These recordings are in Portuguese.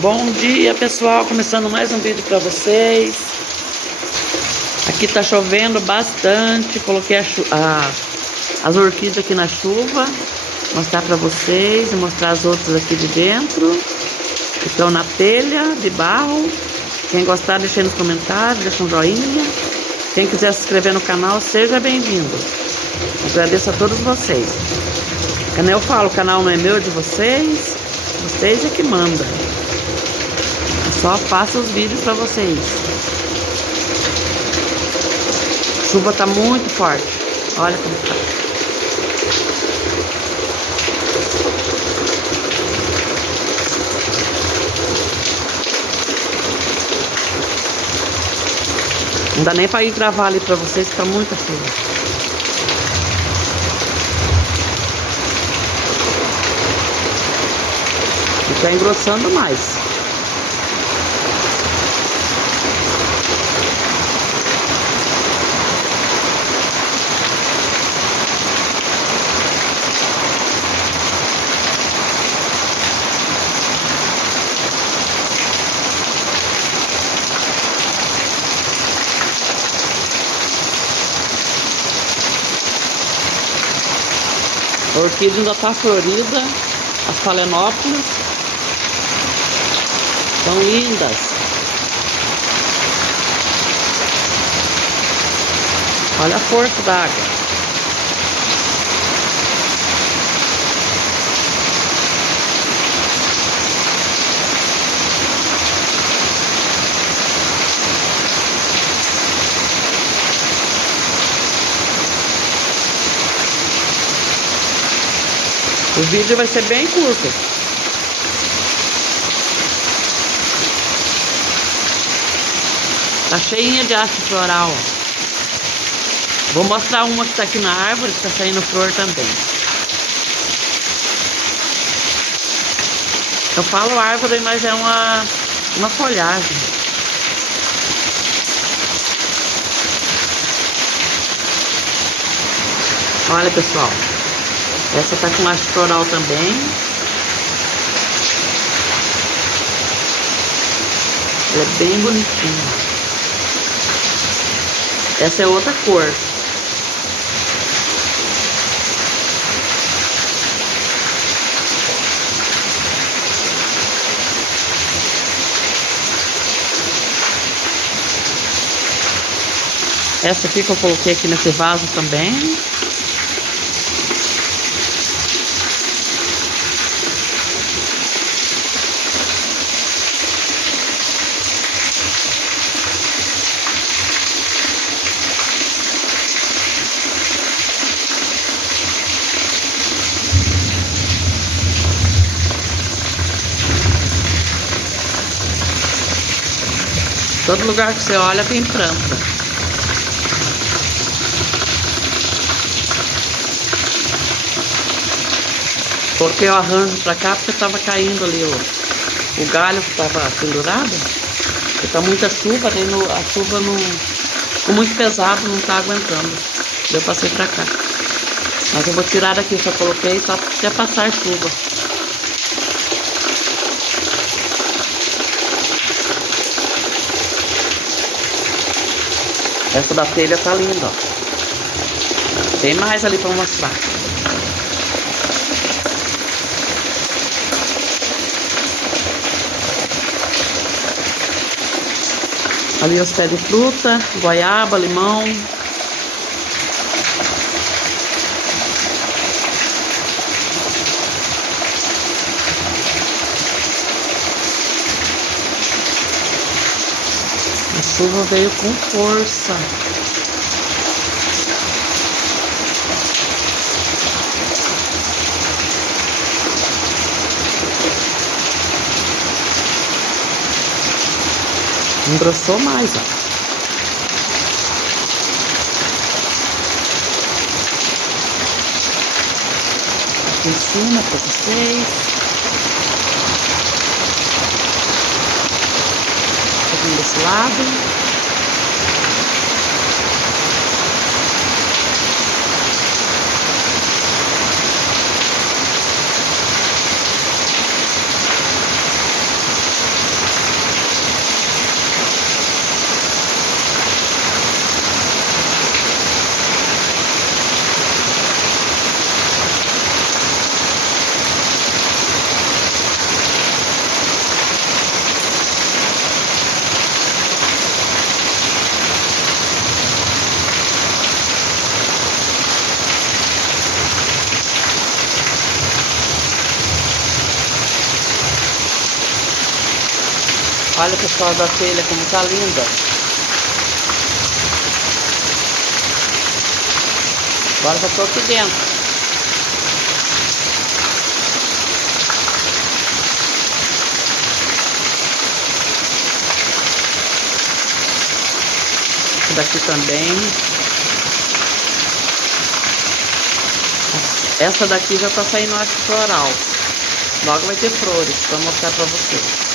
Bom dia, pessoal, começando mais um vídeo para vocês. Aqui tá chovendo bastante, coloquei as orquídeas aqui na chuva, mostrar para vocês e mostrar as outras aqui de dentro, que estão na telha de barro. Quem gostar, deixa aí nos comentários, deixa um joinha. Quem quiser se inscrever no canal, seja bem-vindo. Agradeço a todos vocês. Como eu falo, o canal não é meu, é de vocês. Vocês é que mandam. Só faço os vídeos para vocês. A chuva tá muito forte. Olha como tá. Não dá nem para ir gravar ali para vocês, que tá muita chuva. E tá engrossando mais. A orquídea ainda tá florida, as falenópolis são lindas. Olha a força da água. O vídeo vai ser bem curto. Tá cheinha de haste floral. Vou mostrar uma que tá aqui na árvore, que tá saindo flor também. Eu falo árvore, mas é uma folhagem. Olha, pessoal. Essa tá com haste floral também. Ela é bem bonitinha. Essa é outra cor. Essa aqui que eu coloquei aqui nesse vaso também. Todo lugar que você olha tem planta. Coloquei o arranjo pra cá porque tava caindo ali o galho que tava pendurado. Porque tá muita chuva, daí a chuva não ficou muito pesado, não tá aguentando. Eu passei pra cá. Mas eu vou tirar daqui, só coloquei só até passar a chuva. Essa da telha tá linda, ó. Tem mais ali pra mostrar. Ali os pés de fruta, goiaba, limão. A chuva veio com força. Engrossou mais, ó. Aqui em cima para vocês. Aqui desse lado. Olha, pessoal, da telha como tá linda. Agora já tô aqui dentro. Essa daqui também. Essa daqui já tá saindo haste floral. Logo vai ter flores para mostrar para vocês.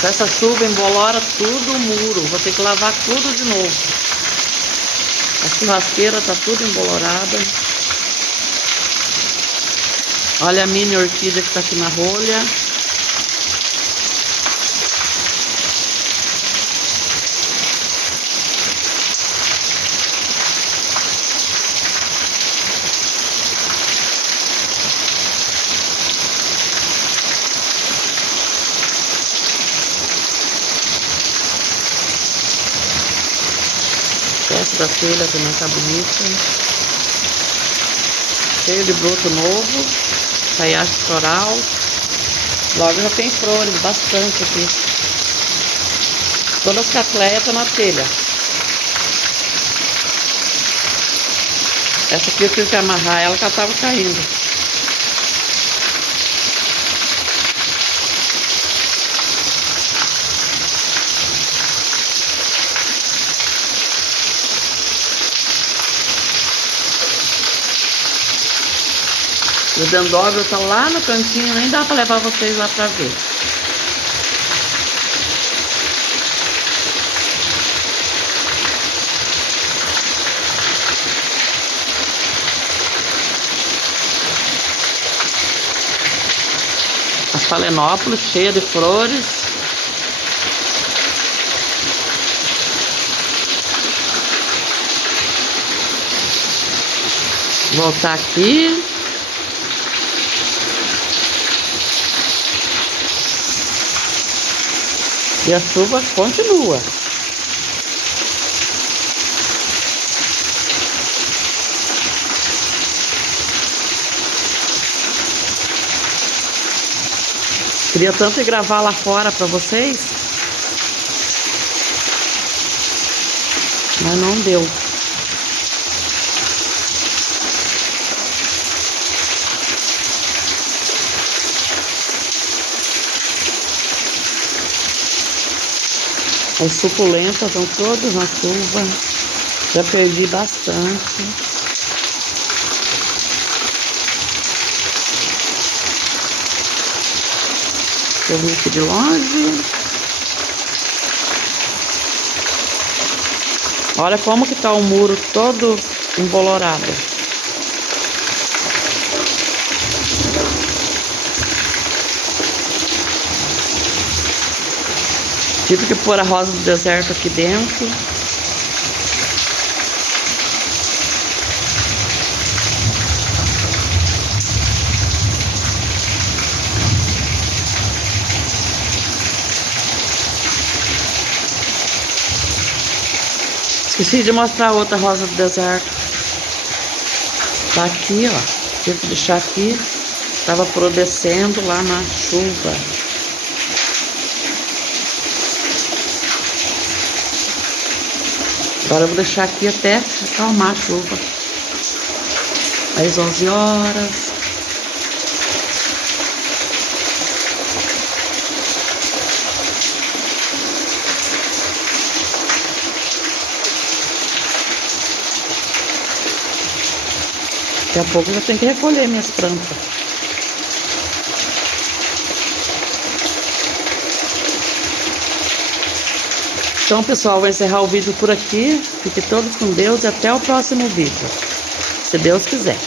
Essa chuva embolora tudo o muro. Vou ter que lavar tudo de novo. A churrasqueira tá tudo embolorada. Olha a mini orquídea que tá aqui na rolha. Essa da telha também tá bonita. Cheio de broto novo. Sai haste floral. Logo já tem flores, bastante aqui. Todas as catleias estão na telha. Essa aqui eu tive que amarrar ela que ela tava caindo. O dendróbio tá lá no cantinho, nem dá pra levar vocês lá pra ver. As Phalaenopsis cheias de flores. Voltar aqui. E a chuva continua. Queria tanto ir gravar lá fora para vocês, mas não deu. As suculentas estão todas na chuva. Já perdi bastante. Eu vim aqui de longe. Olha como que tá o muro todo embolorado. Tive que pôr a rosa do deserto aqui dentro. Esqueci de mostrar a outra rosa do deserto. Tá aqui, ó. Tive que deixar aqui. Tava florescendo lá na chuva. Agora eu vou deixar aqui até acalmar a chuva. Às 11 horas. Daqui a pouco eu já tenho que recolher minhas plantas. Então, pessoal, vou encerrar o vídeo por aqui. Fiquem todos com Deus e até o próximo vídeo, se Deus quiser.